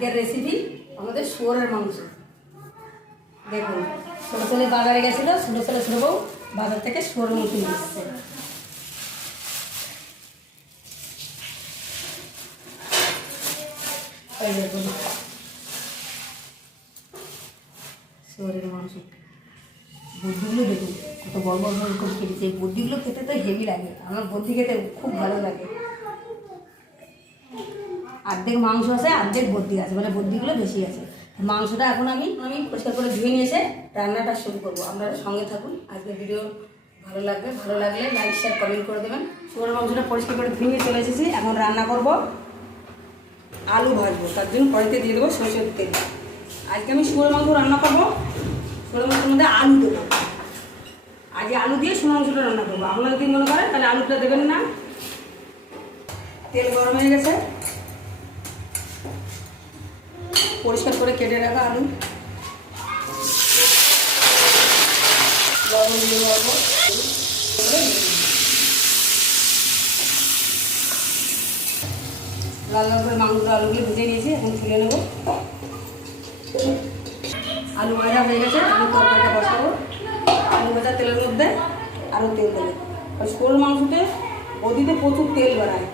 আজকের রেসিপি আমাদের শুয়োরের মাংস। দেখুন, ছোটো ছেলে বাজারে গেছিল, ছোটো ছেলে ছোটো বউ বাজার থেকে শুয়োর মাংস নিয়ে এসছে। দেখুন, শুয়োরের মাংস। বুদ্ধিগুলো দেখুন, কত বড় বড় করে খেয়েছে বুদ্ধিগুলো খেতে তো হেভি লাগে। আমার বুদ্ধি খেতে খুব ভালো লাগে। অর্ধেক মাংস আছে, অর্ধেক বদ্যি আছে মানে বদ্যিগুলো বেশি আছে। মাংসটা এখন আমি আমি পরিষ্কার করে ধুয়ে নিয়ে এসে রান্নাটা শুরু করব। আপনারা সঙ্গে থাকুন আজকে ভিডিও ভালো লাগবে। ভালো লাগলে লাইক শেয়ার কমেন্ট করে দেবেন। শুয়োর মাংসটা পরিষ্কার করে ধুয়ে নিয়ে চলে এসেছি। এখন রান্না করব আলু ভাজবো। তার জন্য কড়াইতে দিয়ে দেবো সরষের তেল। আজকে আমি শুয়োর মাংস রান্না করব। শুয়োর মাংসের মধ্যে আলু দেবো। আজকে আলু দিয়ে শুয়োর মাংসটা রান্না করব। আপনারা যদি মনে করেন, তাহলে আলুটা দেবেন না। তেল গরম হয়ে গেছে। পরিষ্কার করে কেটে রাখা আলু। লবণ দিয়ে দেবো লাল লাল করে মাংস আলুগুলো ভেজে নিয়েছি, এখন তুলে নেব। আলু ভাজা হয়ে গেছে আমি তরকারিটা বসাবো। আলু ভাজা তেলের মধ্যে আরও তেল দেবো। আর শোল মাংসতে বদিতে প্রচুর তেল বাড়ায়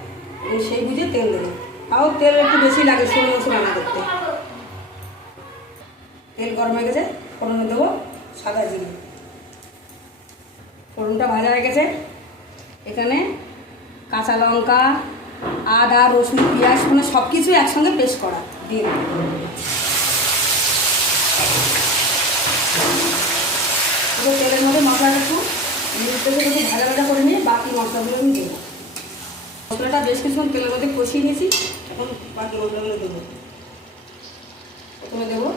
সেই বুঝে তেল দেবো। তাও তেল একটু বেশি লাগে শোল মাংস রান্না করতে। তেল গরম হয়ে গেছে, ফোড়নে দেবো সাদা জিরে। ফোড়নটা ভাজা হয়ে গেছে। এখানে কাঁচা লঙ্কা, আদা, রসুন, পেঁয়াজ মানে সব কিছু একসঙ্গে পেস্ট করা, দিয়ে তেলের মধ্যে মশলাটা একটু মধ্যে ভাজা ভাজা করে নিয়ে বাকি মশলাগুলো আমি দেবো। মশলাটা বেশ কিছুক্ষণ তেলের মধ্যে কষিয়ে নিয়েছি, এখন বাকি মশলাগুলো দেবো। প্রথমে দেবো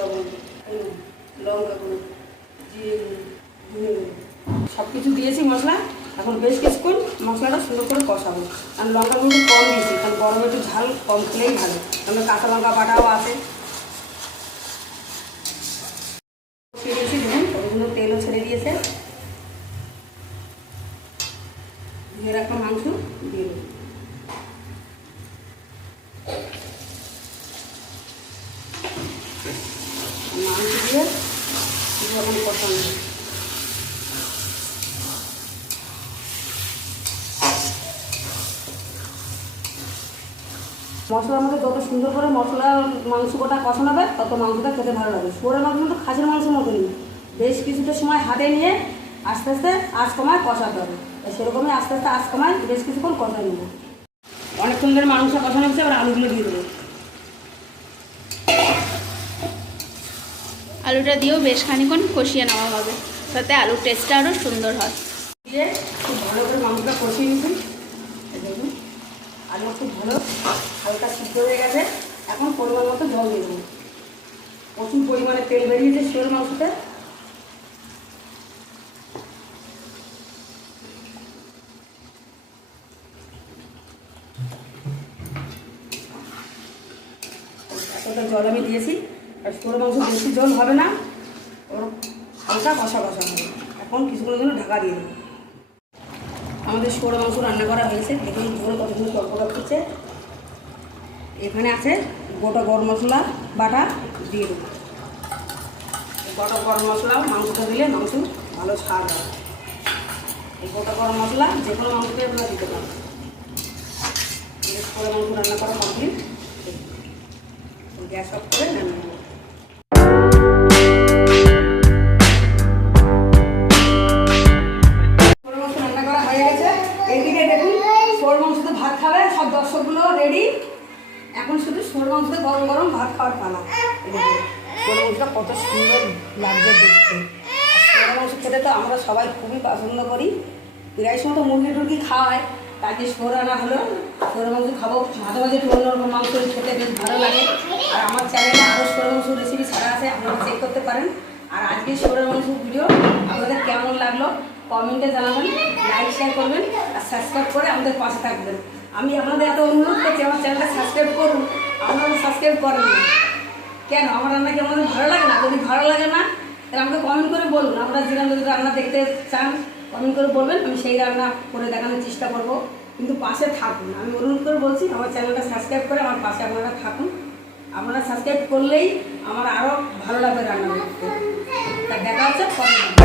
লবণ লঙ্কা গুঁড়ো সব কিছু দিয়েছি মশলা। এখন বেশ কিছুক্ষণ মশলাটা সুন্দর করে কষাবো। আর লঙ্কা গুঁড়ো কম দিয়েছি, কারণ গরমে একটু ঝাল কম খেলেই ভালো। কারণ কাঁচা লঙ্কা বাটাও আছে। তেলও ছেড়ে দিয়েছে। ধুয়ে রাখা মাংস দিয়ে দেবো মাংস দিয়ে এখন কষানো। মশলার মধ্যে যত সুন্দর করে মশলা, মাংস গোটা কষানো হবে তত মাংসটা খেতে ভালো লাগে শুয়োরের মাংস কিন্তু খাসির মাংসের মতনই বেশ কিছুটা সময় হাতে নিয়ে আস্তে আস্তে আঁচ কমায় কষাতে হবে। সেরকমই আস্তে আস্তে আঁচ কমায় বেশ কিছুক্ষণ কষাই নেব। অনেকক্ষণ ধরে মাংস কষানো হচ্ছে আবার আলুগুলো দিয়ে দেবো। আলুটা দিয়েও বেশ খানিক্ষণ কষিয়ে নেওয়া হবে, তাতে আলুর টেস্টটা আরও সুন্দর হয়। দিয়ে খুব ভালো করে মাংসটা কষিয়ে এই দেখুন, আলু খুব ভালো, হালকা সিদ্ধ হয়ে গেছে। এখন পরিমাণ মতো জল দিয়ে দেবো। প্রচুর পরিমাণে তেল বেরিয়েছে শিওর মাংসতে। জল আমি দিয়েছি। আর শিওর মাংস বেশি জল হবে না। ওর হালকা কষা কষা হবে। এখন কিছুক্ষণের জন্য ঢাকা দিয়ে দেবো। আমাদের শোর মাংস রান্না করা হয়েছে। দেখুন ধরুন কতগুলো তরকারি করছে এখানে আছে গোটা গরম মশলা, বাটা দিয়ে দেবো। গোটা গরম মশলা, মাংসটা দিলে মাংস ভালো স্বাদ হয়। এই গোটা গরম মশলা যে কোনো মাংসতে আপনারা দিতে পারেন করে মাংস রান্না করা কমপ্লিট। গ্যাস অফ করে রান্না শোল মাংসতে গরম গরম ভাত খাওয়ার পালা। শোল মাংসটা কত সুন্দর লাগছে দেখতে। শোল মাংস খেতে তো আমরা সবাই খুবই পছন্দ করি। প্রায় সময় তো মুরগি টুরগি খাওয়ায় তাকে শোর আনা হলো। শোল মাংস খাব, মাঝে মাঝে অন্যরকম মাংস খেতে বেশ ভালো লাগে। আর আমার চ্যানেলে আরও শোল মাংস রেসিপি ছাড়া আছে, আপনারা চেক করতে পারেন। আর আজকে শোলের মাংস ভিডিও আপনাদের কেমন লাগল কমেন্টে জানাবেন লাইক শেয়ার করবেন, আর সাবস্ক্রাইব করে আমাদের পাশে থাকবেন। আমি আপনাদের এত অনুরোধ করছি, আমার চ্যানেলটা সাবস্ক্রাইব করুন। সাবস্ক্রাইব করেন না। কেন? আমার রান্না কি আমাদের ভালো লাগে না? যদি ভালো লাগে না, তাহলে আমাকে কমেন্ট করে বলুন। আপনারা যেরকম যদি রান্না দেখতে চান কমেন্ট করে বলবেন। আমি সেই রান্না করে দেখানোর চেষ্টা করব। কিন্তু পাশে থাকুন। আমি অনুরোধ করে বলছি, আমার চ্যানেলটা সাবস্ক্রাইব করে আমার পাশে আপনারা থাকুন। আপনারা সাবস্ক্রাইব করলেই আমার আরও ভালো লাগবে রান্না করতে তা দেখা হচ্ছে পরে